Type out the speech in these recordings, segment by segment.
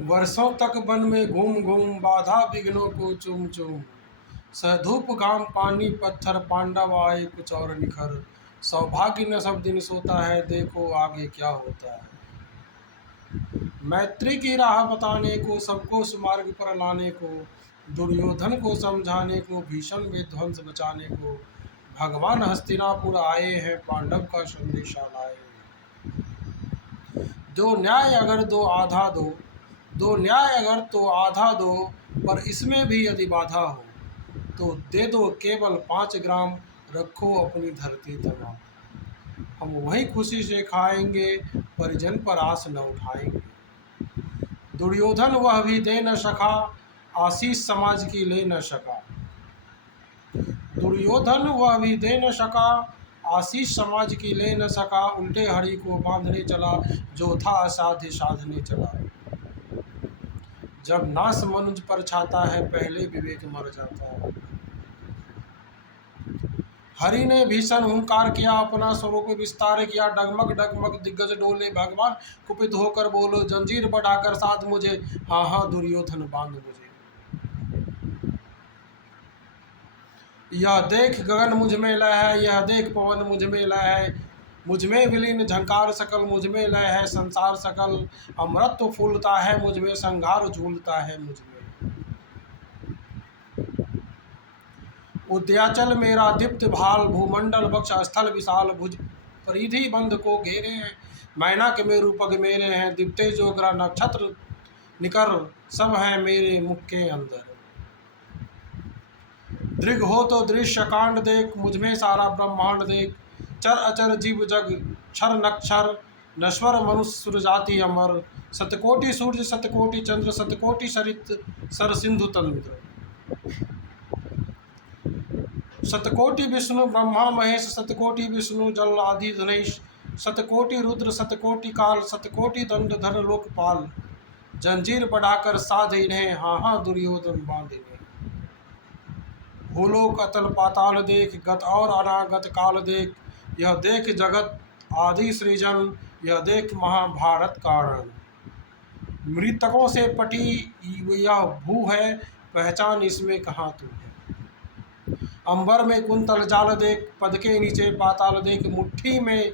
वर्षों तक वन में घूम घूम बाधा विघ्नों को चूम चूम, सधूप घाम पानी पत्थर पांडव आए कुछ और निखर। सौभाग्य न सब दिन सोता है, देखो आगे क्या होता है। मैत्री की राह बताने को, सबको सुमार्ग पर लाने को, दुर्योधन को समझाने को, भीषण में ध्वंस बचाने को, भगवान हस्तिनापुर आए हैं पांडव का संदेशा लाए। दो न्याय अगर दो आधा दो, दो न्याय अगर तो आधा दो, पर इसमें भी यदि बाधा हो तो दे दो केवल 5 ग्राम, रखो अपनी धरती तमाम। हम वही खुशी से खाएंगे, परिजन पर आस न उठाएंगे। दुर्योधन वह भी दे न सका, आशीष समाज की ले न सका। दुर्योधन वह भी दे न सका, आशीष समाज की ले न सका। उल्टे हरि को बांधने चला, जो था असाध्य साधने चला। जब नाश मनुज पर छाता है, पहले विवेक मर जाता है। हरि ने भीषण हुंकार किया, अपना स्वरूप विस्तार किया। डगमग डगमग दिग्गज डोले, भगवान कुपित होकर बोलो, जंजीर बढ़ाकर साध मुझे, हाँ हाँ दुर्योधन बांध मुझे। यह देख गगन मुझ में लय है, यह देख पवन मुझ में लय है। मुझ में विलीन झंकार सकल, मुझ में लय है संसार सकल। अमृत फूलता है मुझ में, संहार झूलता है मुझ में। उद्याचल मेरा दीप्त भाल, भूमंडल बक्ष स्थल विशाल। भुज परिधि बंध को घेरे हैं, मैनाक मेरु पग मेरे हैं। दीप्ते जो ग्रह नक्षत्र निकर, सब हैं मेरे मुख के अंदर। दृग हो तो दृश्य कांड देख, मुझ में सारा ब्रह्मांड देख। चर अचर जीव जग क्षर नक्षर, नश्वर मनुष्य सुर जाति अमर। सतकोटि सूर्य सतकोटि चंद्र, सतकोटि सरित सर सिंधु तंत्र। सतकोटि विष्णु ब्रह्मा महेश, सतकोटि विष्णु जल आदि धनेश। सतकोटि रुद्र सतकोटि काल, सतकोटि दंड धर लोकपाल। जंजीर बढ़ाकर साध इन्हें, हाँ हाँ दुर्योधन बांध इन्हें। भूलोक अतल पाताल देख, गत और अनागत काल देख। यह देख जगत आदि सृजन, यह देख महाभारत कारण। मृतकों से पटी यह भू है, पहचान इसमें कहाँ तू है। अंबर में कुंतल जाल देख, पद के नीचे पाताल देख। मुट्ठी में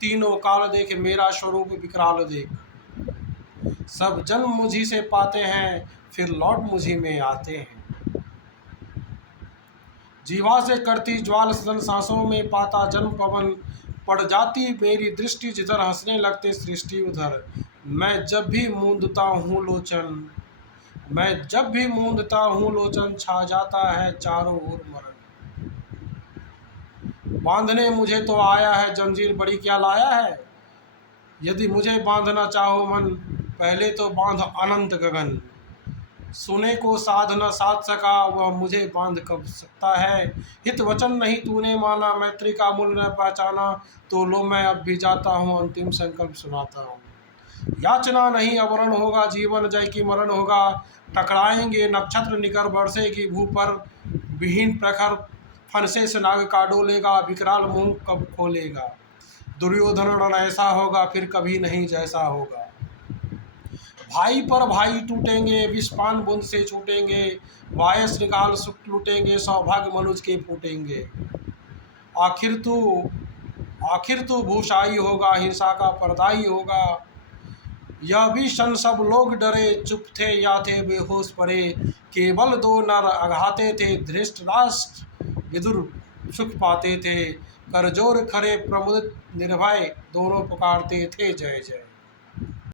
तीनों काल देख, मेरा स्वरूप विकराल देख। सब जन्म मुझी से पाते हैं, फिर लौट मुझी में आते हैं। जीवा से करती ज्वाल सदन, सांसों में पाता जन्म पवन। पड़ जाती मेरी दृष्टि जिधर, हंसने लगते सृष्टि उधर। मैं जब भी मूंदता हूँ लोचन, मैं जब भी मूंदता हूँ लोचन, छा जाता है चारों ओर मरण। बांधने मुझे तो आया है, जंजीर बड़ी क्या लाया है। यदि मुझे बांधना चाहो मन, पहले तो बांध अनंत गगन। सुने को साध न साध सका, वह मुझे बांध कब सकता है। हित वचन नहीं तूने माना, मैत्री का मूल्य न पहचाना। तो लो मैं अब भी जाता हूँ, अंतिम संकल्प सुनाता हूँ। याचना नहीं अवरण होगा, जीवन जय की मरण होगा। टकराएंगे नक्षत्र निकर, बरसेगी भू पर विहीन प्रखर। फनसे से नाग का डोलेगा, विकराल मुंह कब खोलेगा। दुर्योधन रण ऐसा होगा, फिर कभी नहीं जैसा होगा। भाई पर भाई टूटेंगे, विषपान बूंद से छूटेंगे। वायस निकाल सुख लूटेंगे, सौभाग्य मनुज के फूटेंगे। आखिर तू भूषाई होगा, हिंसा का परदाई होगा। यह भी शन सब लोग डरे, चुप थे या थे बेहोश पड़े। केवल 2 नर अघाते थे, धृतराष्ट्र विदुर सुख पाते थे। करजोर खरे प्रमुदित निर्भय, दोनों पुकारते थे जय जय।